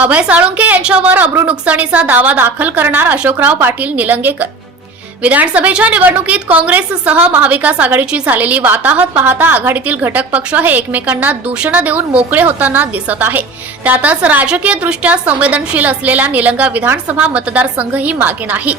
अभय साळुंके यांच्यावर अब्रू नुकसानीचा दावा दाखल करणार अशोकराव पाटील निलंगेकर. विधानसभेच्या निवडणुकीत काँग्रेससह महाविकास आघाडीची झालेली वाताहत पाहता आघाडीतील घटक पक्ष हे एकमेकांना दूषणं देऊन मोकळे होताना दिसत आहे. त्यातच राजकीय दृष्ट्या संवेदनशील असलेला निलंगा विधानसभा मतदारसंघही मागे नाही.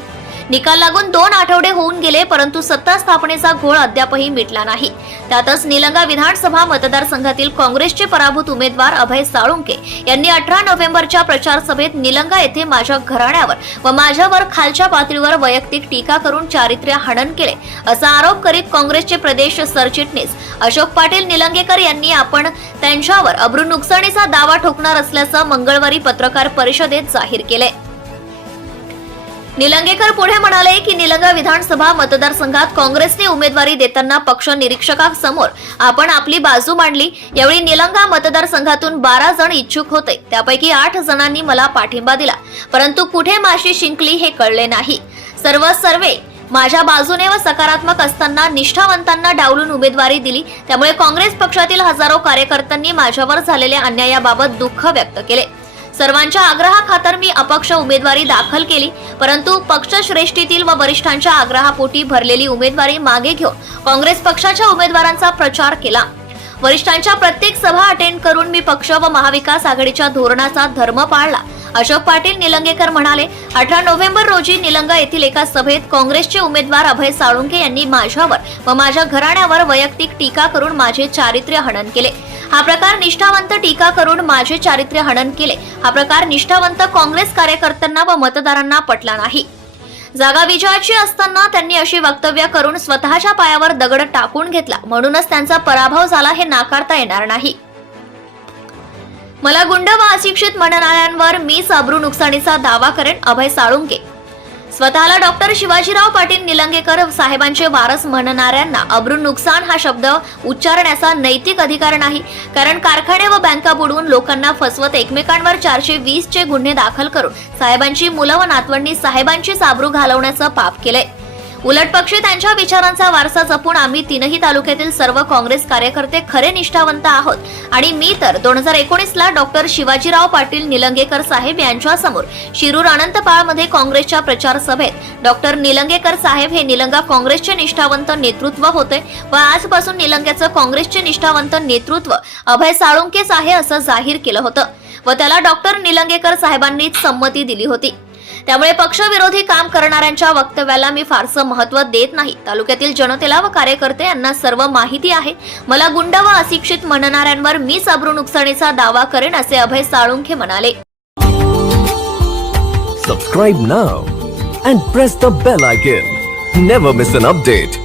निकाल लागून दोन आठवडे होऊन गेले परंतु सत्ता स्थापनेचा घोळ अद्यापही मिटला नाही. त्यातच निलंगा विधानसभा मतदारसंघातील काँग्रेसचे पराभूत उमेदवार अभय साळुंके यांनी अठरा नोव्हेंबरच्या प्रचार सभेत निलंगा येथे माझ्या घराण्यावर व माझ्यावर खालच्या पातळीवर वैयक्तिक टीका करून चारित्र्य हनन केले असा आरोप करीत काँग्रेसचे प्रदेश सरचिटणीस अशोक पाटील निलंगेकर यांनी आपण त्यांच्यावर अब्रू नुकसानीचा दावा ठोकणार असल्याचं मंगळवारी पत्रकार परिषदेत जाहीर केले निलंगेकर पुढे म्हणाले की निलंगा विधानसभा मतदारसंघात काँग्रेसने उमेदवारी देताना पक्ष निरीक्षकांसमोर आपण आपली बाजू मांडली. यावेळी निलंगा मतदारसंघातून बारा जण इच्छुक होते. त्यापैकी आठ जणांनी मला पाठिंबा दिला. परंतु कुठे माशी शिंकली हे कळले नाही. सर्व सर्वे माझ्या बाजूने व सकारात्मक असताना निष्ठावंतांना डावलून उमेदवारी दिली. त्यामुळे काँग्रेस पक्षातील हजारो कार्यकर्त्यांनी माझ्यावर झालेल्या अन्यायाबाबत दुःख व्यक्त केले. सर्वांच्या आग्रहाखातर मी अपक्ष उमेदवारी दाखल केली परंतु पक्षश्रेष्ठीतील व वरिष्ठांच्या आग्रहापोटी भरलेली उमेदवारी मागे घेऊन काँग्रेस पक्षाच्या उमेदवारांचा प्रचार केला. वरिष्ठांच्या प्रत्येक सभा अटेंड करून मी पक्ष व महाविकास आघाडीच्या धोरणाचा धर्म पाळला. अशोक पाटील निलंगेकर म्हणाले अठरा नोव्हेंबर रोजी निलंगा येथील एका सभेत काँग्रेसचे उमेदवार अभय साळुंके यांनी माझ्यावर व माझ्या घराण्यावर वैयक्तिक टीका करून माझे चारित्र्य हनन केले. हा प्रकार निष्ठावंत टीका करून माझे चारित्र्य हनन केले. हा प्रकार निष्ठावंत काँग्रेस कार्यकर्त्यांना व मतदारांना पटला नाही. जागा विजयाची असताना त्यांनी अशी वक्तव्य करून स्वतःच्या पायावर दगड टाकून घेतला. म्हणूनच त्यांचा पराभव झाला हे नाकारता येणार नाही. मला गुंड व अशिक्षित म्हणणाऱ्यांवर मीच अब्रू नुकसानीचा दावा करेन अभय साळुंके. स्वतःला डॉक्टर शिवाजीराव पाटील निलंगेकर साहेबांचे वारस म्हणणाऱ्यांना अब्रू नुकसान हा शब्द उच्चारण्याचा नैतिक अधिकार नाही. कारण कारखाने व बँका बुडवून लोकांना फसवत एकमेकांवर चारशे वीस चे गुन्हे दाखल करून साहेबांची मुलं व नातवंडी साहेबांचीच साबरू घालवण्याचं पाप केलंय. उलट पक्षी त्यांच्या विचारांचा वारसा जपून आम्ही तीनही तालुक्यातील सर्व काँग्रेस कार्यकर्ते खरे निष्ठावंत आहोत. आणि मी तर दोन हजार एकोणीस ला डॉक्टर शिवाजीराव पाटील निलंगेकर साहेब यांच्या समोर शिरूर अनंतपाळमध्ये काँग्रेसच्या प्रचार सभेत डॉक्टर निलंगेकर साहेब हे निलंगा काँग्रेसचे निष्ठावंत नेतृत्व होते व आजपासून निलंग्याचं काँग्रेसचे निष्ठावंत नेतृत्व अभय साळुंकेच आहे असं जाहीर केलं होतं व त्याला डॉक्टर निलंगेकर साहेबांनीच संमती दिली होती. त्यामुळे पक्षविरोधी काम करणाऱ्यांच्या वक्तव्याला मी फारसं महत्त्व देत नाही. तालुक्यातील जनतेला व कार्यकर्ते यांना सर्व माहिती आहे. मला गुंड व अशिक्षित म्हणणाऱ्यांवर मी अब्रू नुकसानीचा दावा करेन असे अभय साळुंखे म्हणाले. Subscribe now and press the bell icon never miss an update